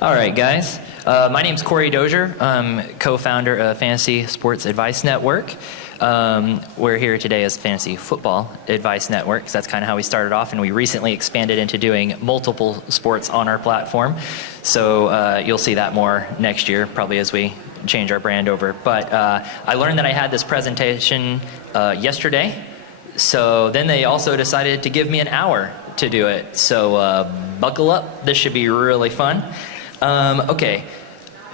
All right, guys. My name's Cory Dozier. I'm co-founder of Fantasy Sports Advice Network. We're here today as Fantasy Football Advice Network, because that's kind of how we started off, and we recently expanded into doing multiple sports on our platform. So you'll see that more next year, probably as we change our brand over. But I learned that I had this presentation yesterday, so then they also decided to give me an hour to do it. So buckle up. This should be really fun. Okay,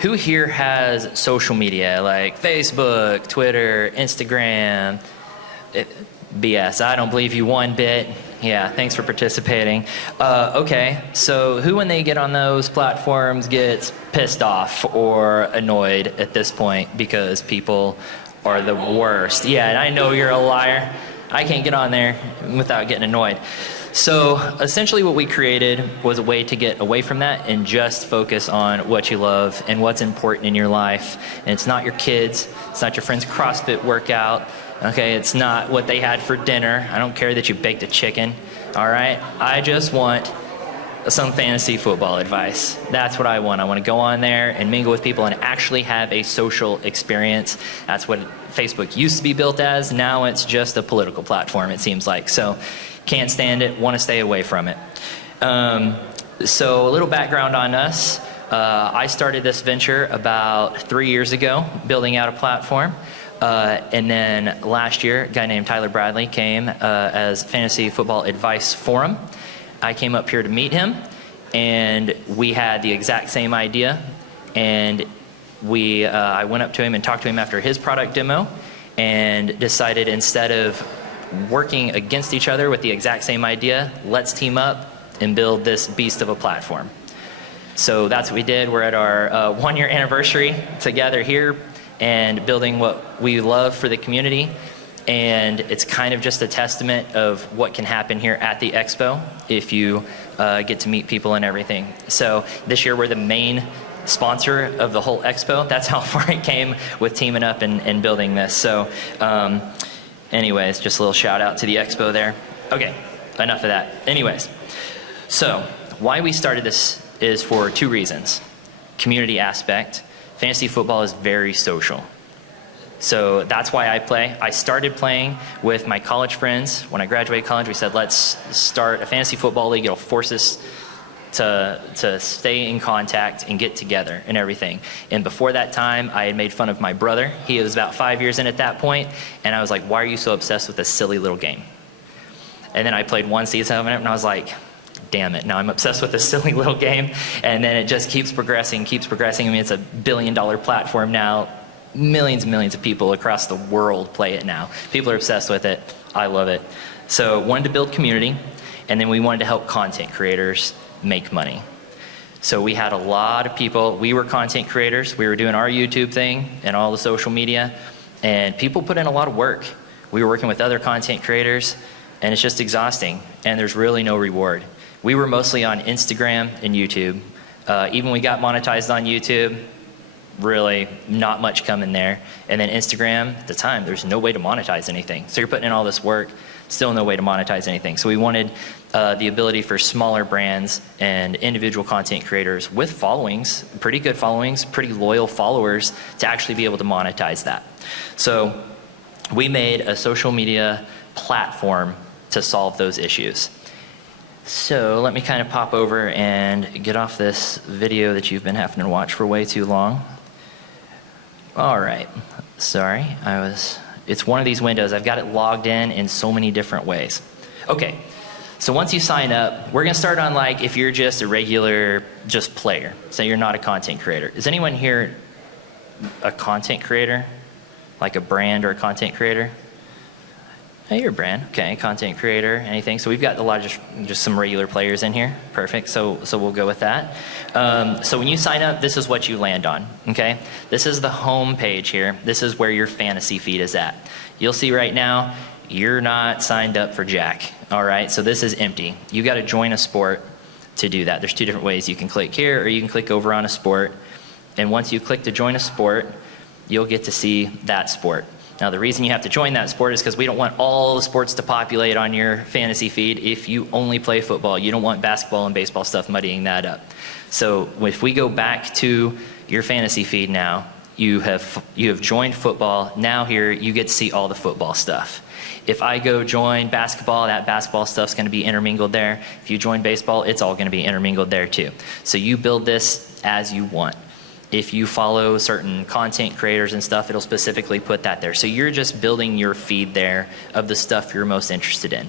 who here has social media like Facebook, Twitter, Instagram? BS, I don't believe you one bit. Yeah, thanks for participating. Okay, so who when they get on those platforms gets pissed off or annoyed at this point because people are the worst? Yeah, and I know you're a liar. I can't get on there without getting annoyed. So essentially what we created was a way to get away from that and just focus on what you love and what's important in your life. And it's not your kids, it's not your friend's CrossFit workout, okay? It's not what they had for dinner. I don't care that you baked a chicken, all right? I just want some fantasy football advice. That's what I want. I want to go on there and mingle with people and actually have a social experience. That's what Facebook used to be built as. Now it's just a political platform, it seems like. So can't stand it, want to stay away from it. So a little background on us. I started this venture about 3 years ago, building out a platform. And then last year, a guy named Tyler Bradley came as Fantasy Football Advice Forum. I came up here to meet him, and we had the exact same idea. And I went up to him and talked to him after his product demo and decided instead of working against each other with the exact same idea, let's team up and build this beast of a platform. So that's what we did. We're at our 1 year anniversary together here and building what we love for the community. And it's kind of just a testament of what can happen here at the Expo if you get to meet people and everything. So this year we're the main sponsor of the whole Expo. That's how far it came with teaming up and building this. So anyways, just a little shout out to the Expo there. Okay, enough of that. Anyways, so why we started this is for two reasons. Community aspect. Fantasy football is very social. So that's why I play. I started playing with my college friends. When I graduated college, we said, let's start a fantasy football league. It'll force us to stay in contact and get together and everything. And before that time, I had made fun of my brother. He was about 5 years in at that point, and I was like, why are you so obsessed with this silly little game? And then I played one season of it, and I was like, damn it, now I'm obsessed with this silly little game. And then it just keeps progressing, keeps progressing. I mean, it's a billion-dollar platform now. Millions and millions of people across the world play it now. People are obsessed with it. I love it. So wanted to build community, and then we wanted to help content creators make money. So we had a lot of people. We were content creators. We were doing our YouTube thing and all the social media, and people put in a lot of work. We were working with other content creators, and it's just exhausting, and there's really no reward. We were mostly on Instagram and YouTube. Even when we got monetized on YouTube, really not much coming there. And then Instagram, at the time, there's no way to monetize anything. So you're putting in all this work, still no way to monetize anything. So we wanted the ability for smaller brands and individual content creators with followings, pretty good followings, pretty loyal followers, to actually be able to monetize that. So we made a social media platform to solve those issues. So let me kind of pop over and get off this video that you've been having to watch for way too long. All right, sorry, it's one of these windows. I've got it logged in so many different ways. Okay, so once you sign up, we're gonna start on like if you're just a regular, just player, say you're not a content creator. Is anyone here a content creator? Like a brand or a content creator? Hey, you're a brand, okay, content creator, anything. So we've got a lot of just some regular players in here. Perfect, so we'll go with that. So when you sign up, this is what you land on, okay? This is the home page here. This is where your fantasy feed is at. You'll see right now, you're not signed up for Jack, all right? So this is empty. You gotta join a sport to do that. There's two different ways. You can click here or you can click over on a sport. And once you click to join a sport, you'll get to see that sport. Now, the reason you have to join that sport is because we don't want all the sports to populate on your fantasy feed if you only play football. You don't want basketball and baseball stuff muddying that up. So if we go back to your fantasy feed now, you have joined football. Now here you get to see all the football stuff. If I go join basketball, that basketball stuff's going to be intermingled there. If you join baseball, it's all going to be intermingled there too. So you build this as you want. If you follow certain content creators and stuff, it'll specifically put that there. So you're just building your feed there of the stuff you're most interested in.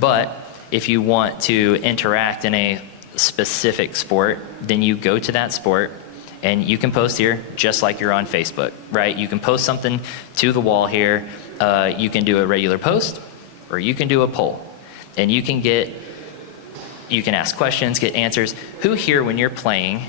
But if you want to interact in a specific sport, then you go to that sport and you can post here just like you're on Facebook, right? You can post something to the wall here. You can do a regular post or you can do a poll. And you can ask questions, get answers. Who here, when you're playing,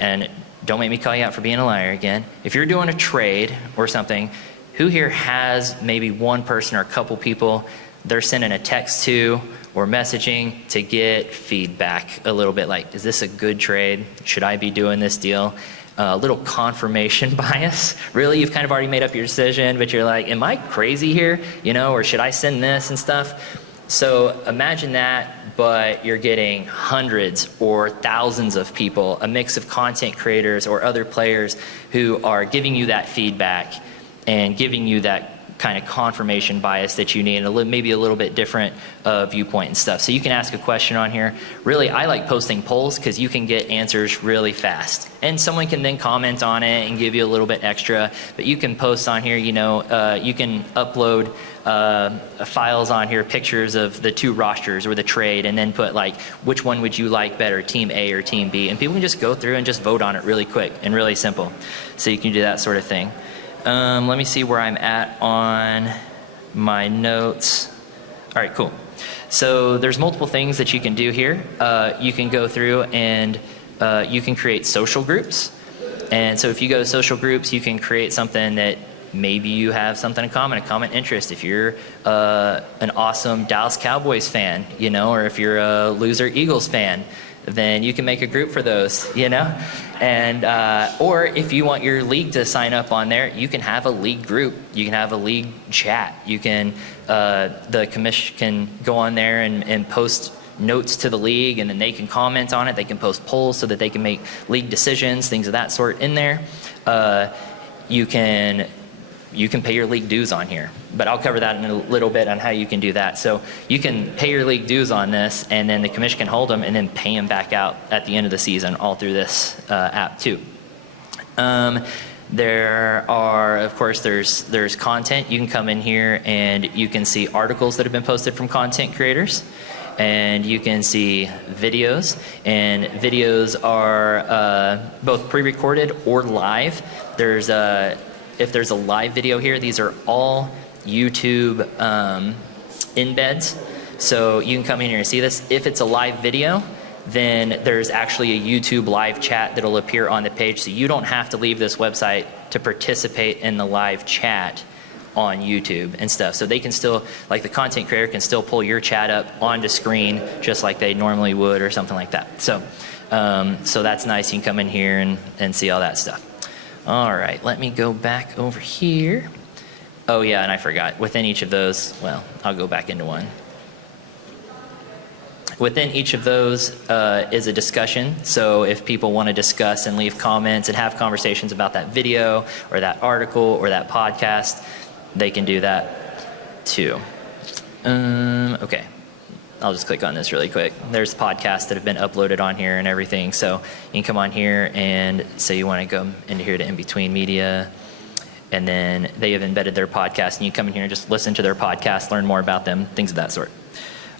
and don't make me call you out for being a liar again, if you're doing a trade or something, who here has maybe one person or a couple people they're sending a text to or messaging to get feedback a little bit, like, is this a good trade? Should I be doing this deal? A little confirmation bias. Really, you've kind of already made up your decision, but you're like, am I crazy here? Or should I send this and stuff? So imagine that, but you're getting hundreds or thousands of people, a mix of content creators or other players who are giving you that feedback and giving you that kind of confirmation bias that you need, and maybe a little bit different viewpoint and stuff. So you can ask a question on here. Really, I like posting polls because you can get answers really fast. And someone can then comment on it and give you a little bit extra. But you can post on here, you can upload files on here, pictures of the two rosters or the trade, and then put like, which one would you like better, team A or team B? And people can just go through and just vote on it really quick and really simple. So you can do that sort of thing. Let me see where I'm at on my notes. All right, cool. So there's multiple things that you can do here. You can go through and you can create social groups. And so if you go to social groups, you can create something that maybe you have something in common, a common interest. If you're an awesome Dallas Cowboys fan, or if you're a loser Eagles fan, then you can make a group for those, And or if you want your league to sign up on there, you can have a league group. You can have a league chat. You can the commission can go on there and post notes to the league, and then they can comment on it. They can post polls so that they can make league decisions, things of that sort in there. You can pay your league dues on here, but I'll cover that in a little bit on how you can do that. So you can pay your league dues on this, and then the commission can hold them and then pay them back out at the end of the season, all through this app too. There are, of course, there's content. You can come in here and you can see articles that have been posted from content creators. And you can see videos, and videos are both pre-recorded or live. If there's a live video here, these are all YouTube embeds. So you can come in here and see this. If it's a live video, then there's actually a YouTube live chat that'll appear on the page. So you don't have to leave this website to participate in the live chat on YouTube and stuff. So they can still, like the content creator can still pull your chat up onto screen just like they normally would or something like that. So that's nice. You can come in here and see all that stuff. All right, let me go back over here. Oh yeah, and I forgot. Within each of those, well, I'll go back into one. Within each of those is a discussion. So if people want to discuss and leave comments and have conversations about that video or that article or that podcast, they can do that too. Okay. I'll just click on this really quick. There's podcasts that have been uploaded on here and everything. So you can come on here and say you want to go into here to in-between media, and then they have embedded their podcast, and you come in here and just listen to their podcast, learn more about them, things of that sort.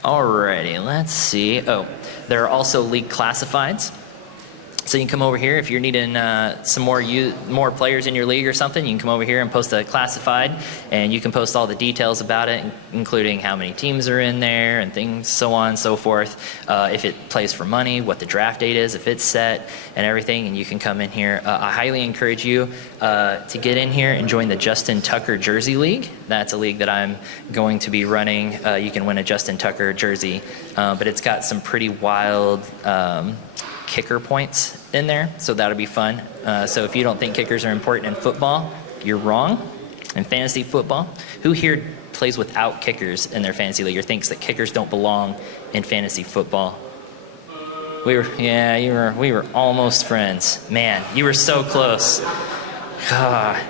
Alrighty, let's see. Oh, there are also league classifieds. So you can come over here if you're needing some more players in your league or something. You can come over here and post a classified, and you can post all the details about it, including how many teams are in there and things, so on and so forth. If it plays for money, what the draft date is, if it's set, and everything. And you can come in here. I highly encourage you to get in here and join the Justin Tucker Jersey League. That's a league that I'm going to be running. You can win a Justin Tucker jersey, but it's got some pretty wild kicker points in there, so that'll be fun. So if you don't think kickers are important in football, you're wrong. In fantasy football, who here plays without kickers in their fantasy league or thinks that kickers don't belong in fantasy football? We were almost friends. Man, you were so close. God.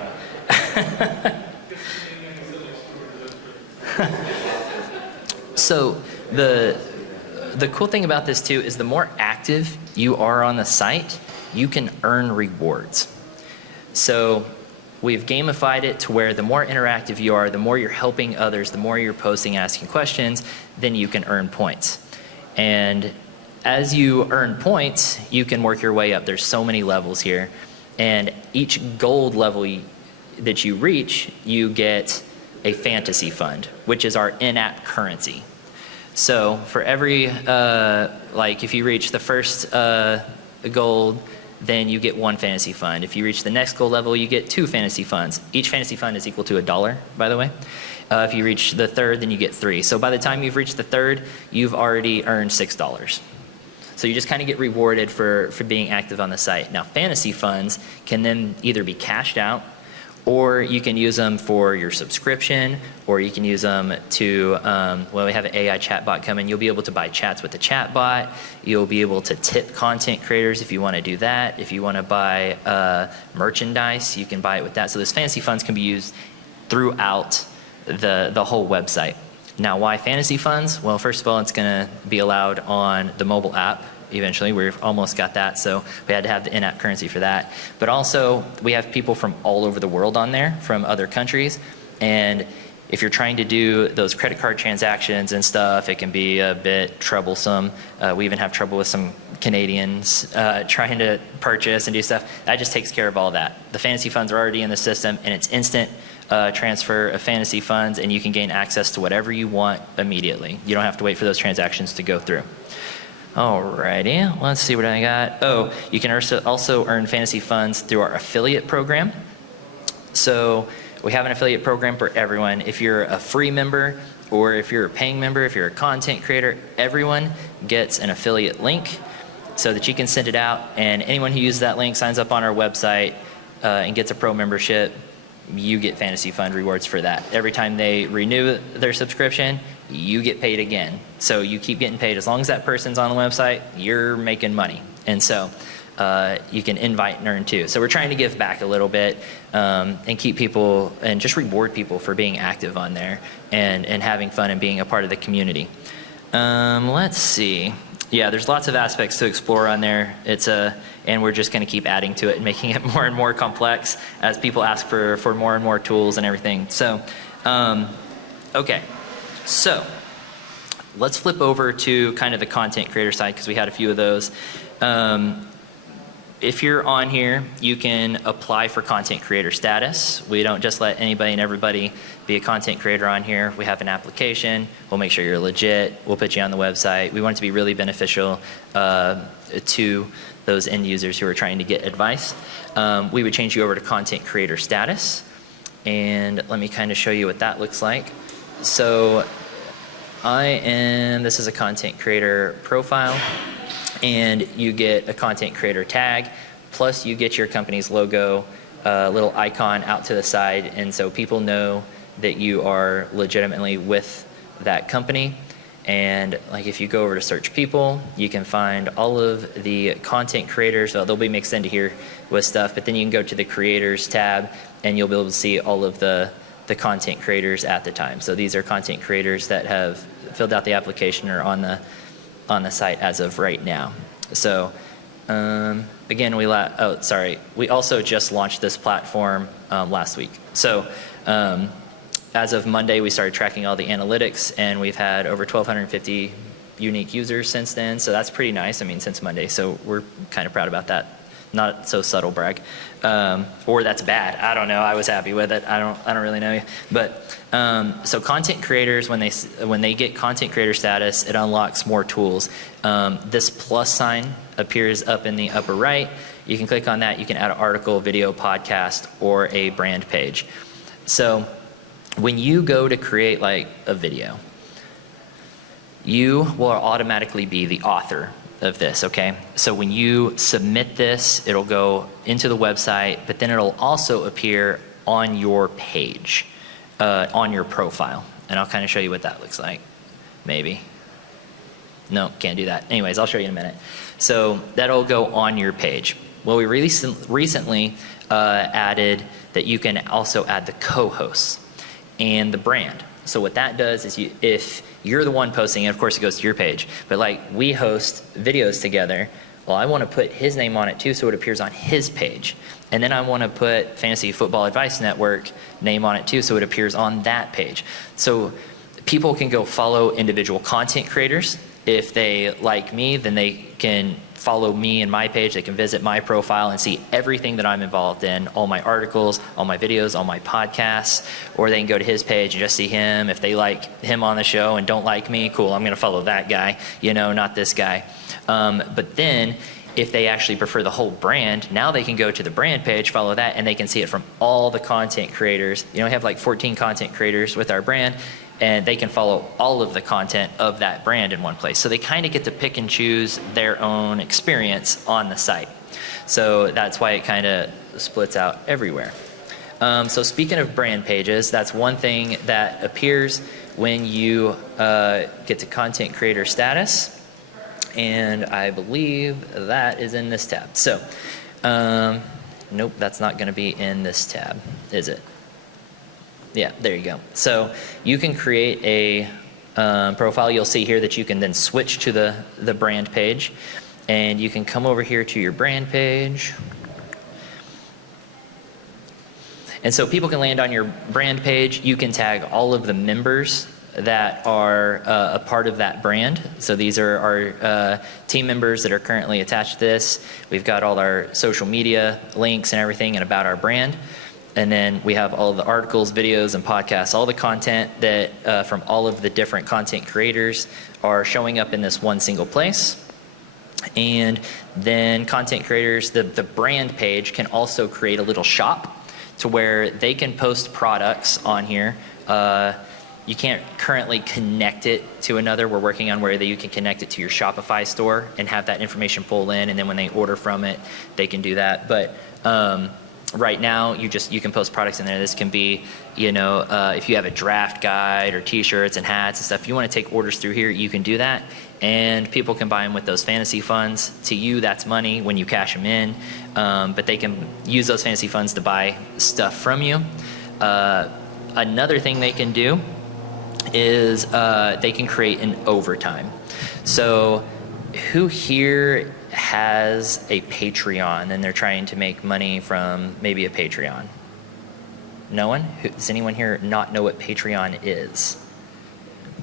So the cool thing about this too is the more active you are on the site, you can earn rewards. So we've gamified it to where the more interactive you are, the more you're helping others, the more you're posting, asking questions, then you can earn points. And as you earn points, you can work your way up. There's so many levels here. And each gold level that you reach, you get a fantasy fund, which is our in-app currency. So for every, like if you reach the first gold, then you get 1 fantasy fund. If you reach the next gold level, you get 2 fantasy funds. Each fantasy fund is equal to $1, by the way. If you reach the third, then you get 3. So by the time you've reached the third, you've already earned $6. So you just kind of get rewarded for being active on the site. Now, fantasy funds can then either be cashed out, or you can use them for your subscription, or you can use them to, well, we have an AI chatbot coming. You'll be able to buy chats with the chatbot. You'll be able to tip content creators if you want to do that. If you want to buy merchandise, you can buy it with that. So those fantasy funds can be used throughout the whole website. Now, why fantasy funds? Well, first of all, it's going to be allowed on the mobile app eventually. We've almost got that, so we had to have the in-app currency for that. But also, we have people from all over the world on there, from other countries, and if you're trying to do those credit card transactions and stuff, it can be a bit troublesome. We even have trouble with some Canadians trying to purchase and do stuff. That just takes care of all that. The fantasy funds are already in the system, and it's instant transfer of fantasy funds, and you can gain access to whatever you want immediately. You don't have to wait for those transactions to go through. Alrighty, let's see what I got. Oh, you can also earn fantasy funds through our affiliate program. So we have an affiliate program for everyone. If you're a free member, or if you're a paying member, if you're a content creator, everyone gets an affiliate link so that you can send it out, and anyone who uses that link signs up on our website and gets a pro membership, you get fantasy fund rewards for that. Every time they renew their subscription, you get paid again. So you keep getting paid. As long as that person's on the website, you're making money. And so you can invite and earn too. So we're trying to give back a little bit and keep people and just reward people for being active on there and having fun and being a part of the community. Let's see. Yeah, there's lots of aspects to explore on there. And we're just going to keep adding to it and making it more and more complex as people ask for more and more tools and everything. So, okay. So, let's flip over to kind of the content creator side because we had a few of those. If you're on here, you can apply for content creator status. We don't just let anybody and everybody be a content creator on here. We have an application. We'll make sure you're legit. We'll put you on the website. We want it to be really beneficial to those end users who are trying to get advice. We would change you over to content creator status. And let me kind of show you what that looks like. So this is a content creator profile. And you get a content creator tag, plus you get your company's logo, little icon out to the side, and so people know that you are legitimately with that company. And like if you go over to search people, you can find all of the content creators. So they'll be mixed into here with stuff, but then you can go to the creators tab and you'll be able to see all of the content creators at the time. So these are content creators that have filled out the application or on the site as of right now. So again, we also just launched this platform last week. So as of Monday, we started tracking all the analytics, and we've had over 1,250 unique users since then. So that's pretty nice. I mean, since Monday. So we're kind of proud about that. Not so subtle brag, or that's bad. I don't know. I was happy with it. I don't really know you. But so content creators, when they get content creator status, it unlocks more tools. This plus sign appears up in the upper right. You can click on that. You can add an article, video, podcast, or a brand page. So when you go to create like a video, you will automatically be the author of this, okay? So when you submit this, it'll go into the website, but then it'll also appear on your page, on your profile. And I'll kind of show you what that looks like, maybe. No, can't do that. Anyways, I'll show you in a minute. So that'll go on your page. Well, we recently added that you can also add the co-hosts and the brand. So what that does is if you're the one posting it, of course it goes to your page, but like we host videos together, well, I want to put his name on it too so it appears on his page. And then I want to put Fantasy Football Advice Network name on it too so it appears on that page. So people can go follow individual content creators. If they like me, then they can follow me and my page. They can visit my profile and see everything that I'm involved in, all my articles, all my videos, all my podcasts, or they can go to his page and just see him. If they like him on the show and don't like me, cool, I'm going to follow that guy, not this guy. But then if they actually prefer the whole brand, now they can go to the brand page, follow that, and they can see it from all the content creators. We have like 14 content creators with our brand, and they can follow all of the content of that brand in one place. So they kind of get to pick and choose their own experience on the site. So that's why it kind of splits out everywhere. So speaking of brand pages, that's one thing that appears when you get to content creator status. And I believe that is in this tab. So, nope, that's not going to be in this tab, is it? Yeah, there you go. So you can create a profile. You'll see here that you can then switch to the brand page, and you can come over here to your brand page. And so people can land on your brand page. You can tag all of the members that are a part of that brand. So these are our team members that are currently attached to this. We've got all our social media links and everything and about our brand. And then we have all the articles, videos, and podcasts, all the content that from all of the different content creators are showing up in this one single place. And then content creators, the brand page can also create a little shop to where they can post products on here. You can't currently connect it to another. We're working on where you can connect it to your Shopify store and have that information pull in, and then when they order from it, they can do that. But right now, you can post products in there. This can be, if you have a draft guide or T-shirts and hats and stuff, if you want to take orders through here, you can do that. And people can buy them with those fantasy funds. To you, that's money when you cash them in. But they can use those fantasy funds to buy stuff from you. Another thing they can do is they can create an overtime. So who here has a Patreon and they're trying to make money from maybe a Patreon? No one? Does anyone here not know what Patreon is?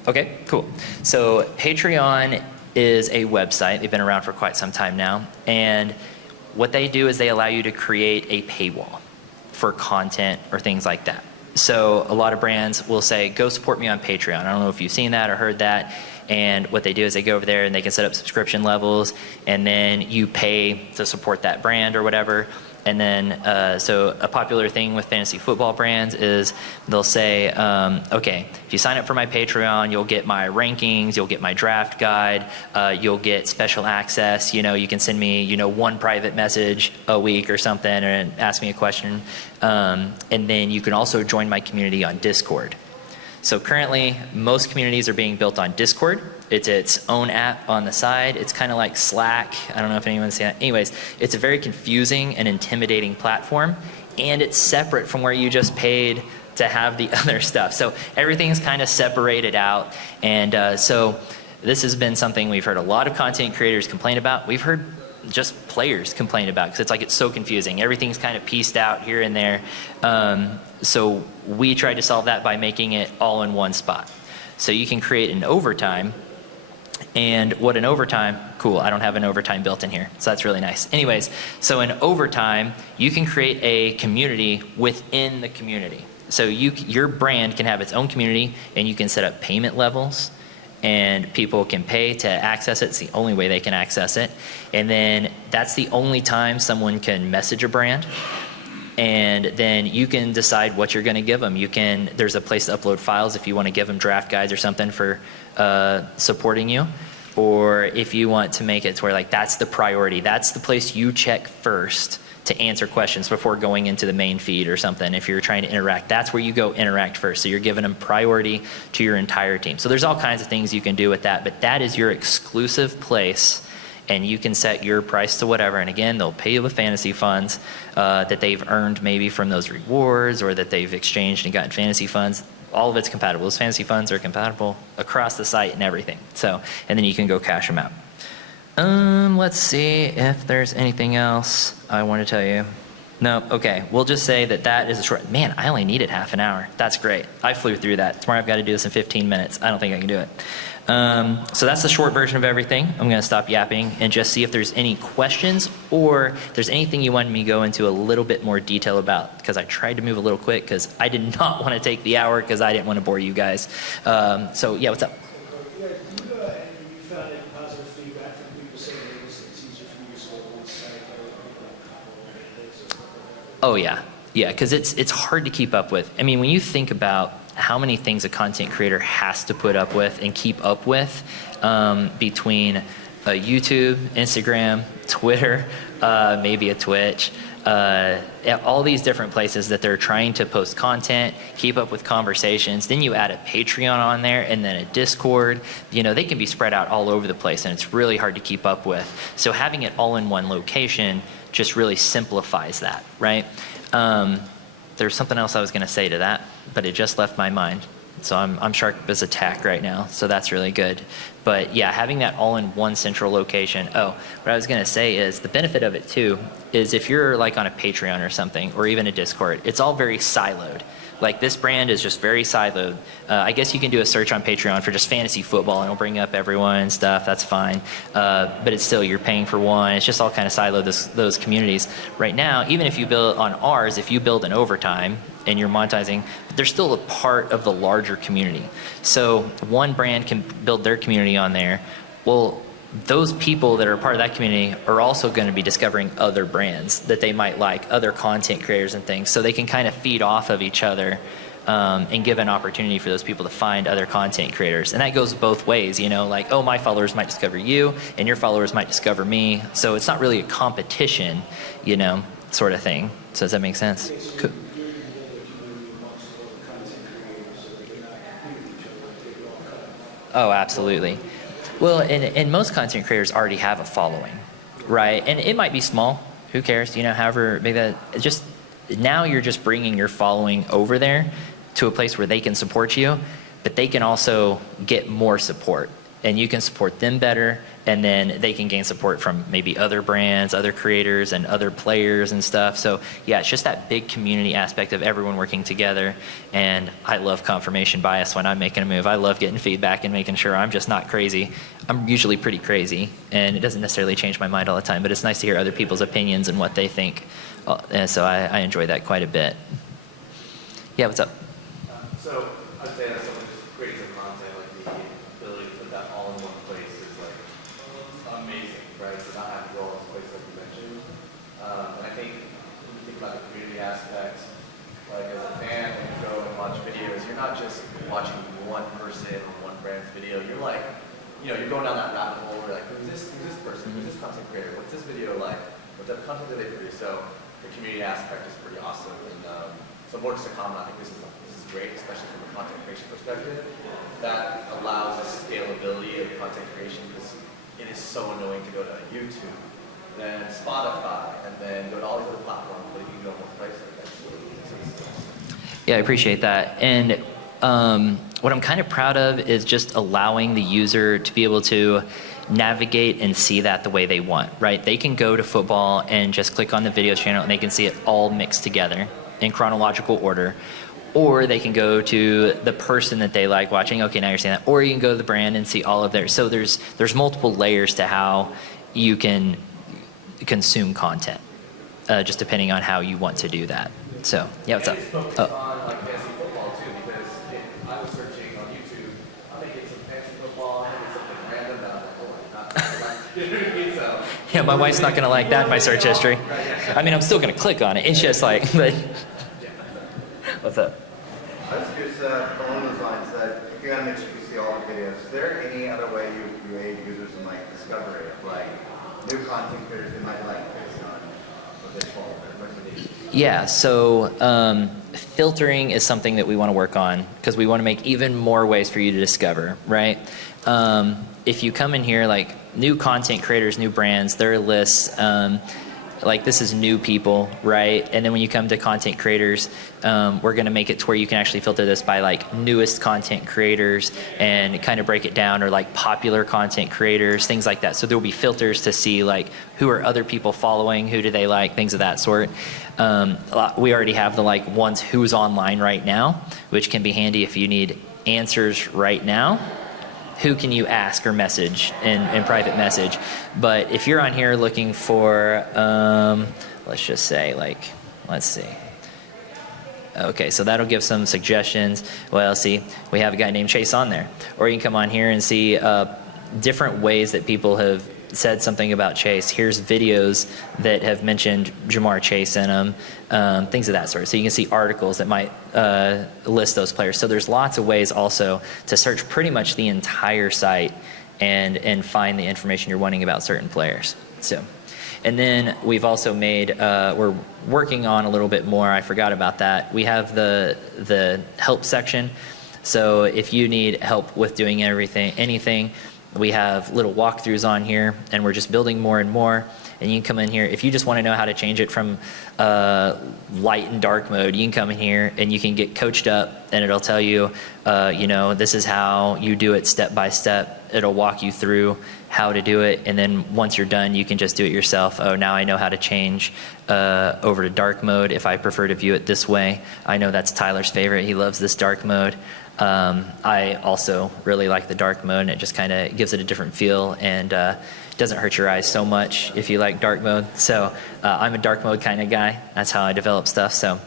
Okay, cool. So Patreon is a website. They've been around for quite some time now. And what they do is they allow you to create a paywall for content or things like that. So a lot of brands will say, go support me on Patreon. I don't know if you've seen that or heard that. And what they do is they go over there and they can set up subscription levels, and then you pay to support that brand or whatever. And then, so a popular thing with fantasy football brands is they'll say, okay, if you sign up for my Patreon, you'll get my rankings, you'll get my draft guide, you'll get special access. You can send me, one private message a week or something and ask me a question. And then you can also join my community on Discord. So currently, most communities are being built on Discord. It's its own app on the side. It's kind of like Slack. I don't know if anyone's seen that. Anyways, it's a very confusing and intimidating platform, and it's separate from where you just paid to have the other stuff. So everything's kind of separated out, and so this has been something we've heard a lot of content creators complain about. We've heard just players complain about because it's so confusing. Everything's kind of pieced out here and there. So we tried to solve that by making it all in one spot. So you can create an overtime. And what an overtime, cool, I don't have an overtime built in here, so that's really nice. Anyways, so in overtime, you can create a community within the community. So your brand can have its own community, and you can set up payment levels, and people can pay to access it. It's the only way they can access it. And then that's the only time someone can message a brand. And then you can decide what you're going to give them. There's a place to upload files if you want to give them draft guides or something for supporting you. Or if you want to make it to where that's the priority. That's the place you check first to answer questions before going into the main feed or something. If you're trying to interact, that's where you go interact first. So you're giving them priority to your entire team. So there's all kinds of things you can do with that, but that is your exclusive place, and you can set your price to whatever. And again, they'll pay you with fantasy funds that they've earned maybe from those rewards, or that they've exchanged and gotten fantasy funds. All of it's compatible. Those fantasy funds are compatible across the site and everything. So, and then you can go cash them out. Let's see if there's anything else I want to tell you. No, okay. We'll just say that that is a short. Man, I only needed half an hour. That's great. I flew through that. Tomorrow I've got to do this in 15 minutes. I don't think I can do it. So that's the short version of everything. I'm going to stop yapping and just see if there's any questions, or if there's anything you wanted me to go into a little bit more detail about, because I tried to move a little quick because I did not want to take the hour because I didn't want to bore you guys. So yeah, what's up? Oh yeah, because it's hard to keep up with. I mean, when you think about how many things a content creator has to put up with and keep up with between YouTube, Instagram, Twitter, maybe a Twitch, all these different places that they're trying to post content, keep up with conversations. Then you add a Patreon on there, and then a Discord. You know, they can be spread out all over the place, and it's really hard to keep up with. So having it all in one location just really simplifies that, right? There's something else I was going to say to that, but it just left my mind. So I'm sharp as a tack right now, so that's really good. But yeah, having that all in one central location. Oh, what I was going to say is the benefit of it too is if you're like on a Patreon or something, or even a Discord, it's all very siloed. Like this brand is just very siloed. I guess you can do a search on Patreon for just fantasy football and it'll bring up everyone and stuff, that's fine. But it's still, you're paying for one. It's just all kind of siloed, those communities. Right now, even if you build on ours, if you build an overtime and you're monetizing, they're still a part of the larger community. So one brand can build their community on there. Well, those people that are part of that community are also going to be discovering other brands that they might like, other content creators and things. So they can kind of feed off of each other and give an opportunity for those people to find other content creators. And that goes both ways, you know, like, oh, my followers might discover you and your followers might discover me. So it's not really a competition, you know, sort of thing. So does that make sense? Cool. Oh, absolutely. Well, and most content creators already have a following, right? And it might be small. Who cares? You know, however big that. Just now, you're just bringing your following over there to a place where they can support you, but they can also get more support, and you can support them better, and then they can gain support from maybe other brands, other creators, and other players and stuff. So yeah, it's just that big community aspect of everyone working together. And I love confirmation bias when I'm making a move. I love getting feedback and making sure I'm just not crazy. I'm usually pretty crazy, and it doesn't necessarily change my mind all the time, but it's nice to hear other people's opinions and what they think. And so I enjoy that quite a bit. Yeah, what's up? So I'd say that's something just creating the content, like the ability to put that all in one place is like amazing, right? So not having to go all this place like you mentioned. And I think when you think about the community aspect, like as a fan, when you go and watch videos, you're not just watching one person or one brand's video. You're like, you know, you're going down that rabbit hole where like, who's this person? Who's this content creator? What's this video like? What type of content do they produce? So the community aspect is pretty awesome. And so more just a comment, I think this is great, especially from a content creation perspective. That allows the scalability of content creation, because it is so annoying to go to YouTube, then Spotify, and then go to all these other platforms, but you can go one place like that. Yeah, I appreciate that. And what I'm kind of proud of is just allowing the user to be able to navigate and see that the way they want, right? They can go to football and just click on the video channel and they can see it all mixed together in chronological order. Or they can go to the person that they like watching. Okay, now you're seeing that. Or you can go to the brand and see all of theirs. So there's multiple layers to how you can consume content, just depending on how you want to do that. So, yeah, what's up? On like fantasy football too, because if I was searching on YouTube, I'm gonna get some fantasy football, I'm gonna get something random that I'm like, so. Yeah, my wife's not gonna like that in my search history. I mean, I'm still gonna click on it. It's just like, but. What's up? I was curious, along those lines, that if you're on Mitch, you see all the videos, is there any other way you aid users in like discovery of like new content creators they might like based on for this fall recommendation? Yeah, so filtering is something that we want to work on because we want to make even more ways for you to discover, right? If you come in here, like new content creators, new brands, their lists, like this is new people, right? And then when you come to content creators, we're going to make it to where you can actually filter this by like newest content creators and kind of break it down, or like popular content creators, things like that. So there will be filters to see like who are other people following, who do they like, things of that sort. We already have the like ones who's online right now, which can be handy if you need answers right now. Who can you ask or message in private message? But if you're on here looking for, let's just say like, let's see. Okay, so that'll give some suggestions. Well, see, we have a guy named Chase on there. Or you can come on here and see different ways that people have said something about Chase. Here's videos that have mentioned Jamar Chase in them, things of that sort. So you can see articles that might list those players. So there's lots of ways also to search pretty much the entire site and find the information you're wanting about certain players. So, and then we've also made, we're working on a little bit more, I forgot about that. We have the help section. So if you need help with doing anything, we have little walkthroughs on here, and we're just building more and more. And you can come in here. If you just want to know how to change it from light and dark mode, you can come in here and you can get coached up, and it'll tell you, you know, this is how you do it step by step. It'll walk you through how to do it, and then once you're done, you can just do it yourself. Oh, now I know how to change over to dark mode if I prefer to view it this way. I know that's Tyler's favorite. He loves this dark mode. I also really like the dark mode, and it just kind of gives it a different feel, and doesn't hurt your eyes so much if you like dark mode. So I'm a dark mode kind of guy. That's how I develop stuff. So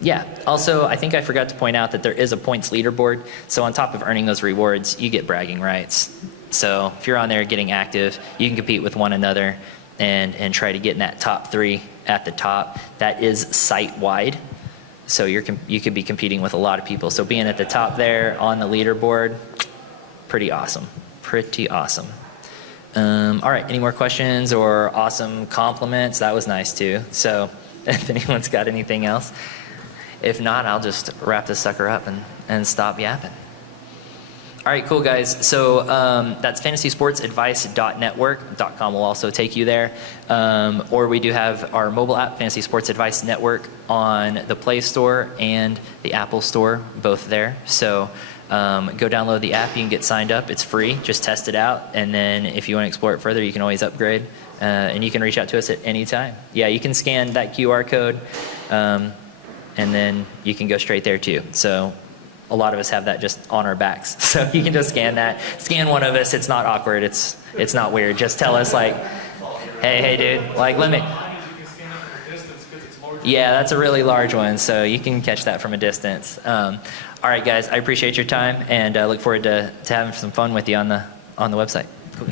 yeah. Also, I think I forgot to point out that there is a points leaderboard. So on top of earning those rewards, you get bragging rights. So if you're on there getting active, you can compete with one another and try to get in that top 3 at the top. That is site-wide. So you could be competing with a lot of people. So being at the top there on the leaderboard, pretty awesome. Pretty awesome. All right, any more questions or awesome compliments? That was nice too. So if anyone's got anything else. If not, I'll just wrap this sucker up and stop yapping. All right, cool guys. So that's fantasysportsadvice.network.com will also take you there. Or we do have our mobile app, Fantasy Sports Advice Network, on the Play Store and the Apple Store, both there. So go download the app. You can get signed up. It's free. Just test it out. And then if you want to explore it further, you can always upgrade. And you can reach out to us at any time. Yeah, you can scan that QR code, and then you can go straight there too. So a lot of us have that just on our backs. So you can just scan that. Scan one of us. It's not awkward. It's not weird. Just tell us like, hey dude, like let me. Yeah, that's a really large one. So you can catch that from a distance. All right, guys, I appreciate your time, and look forward to having some fun with you on the website. Cool.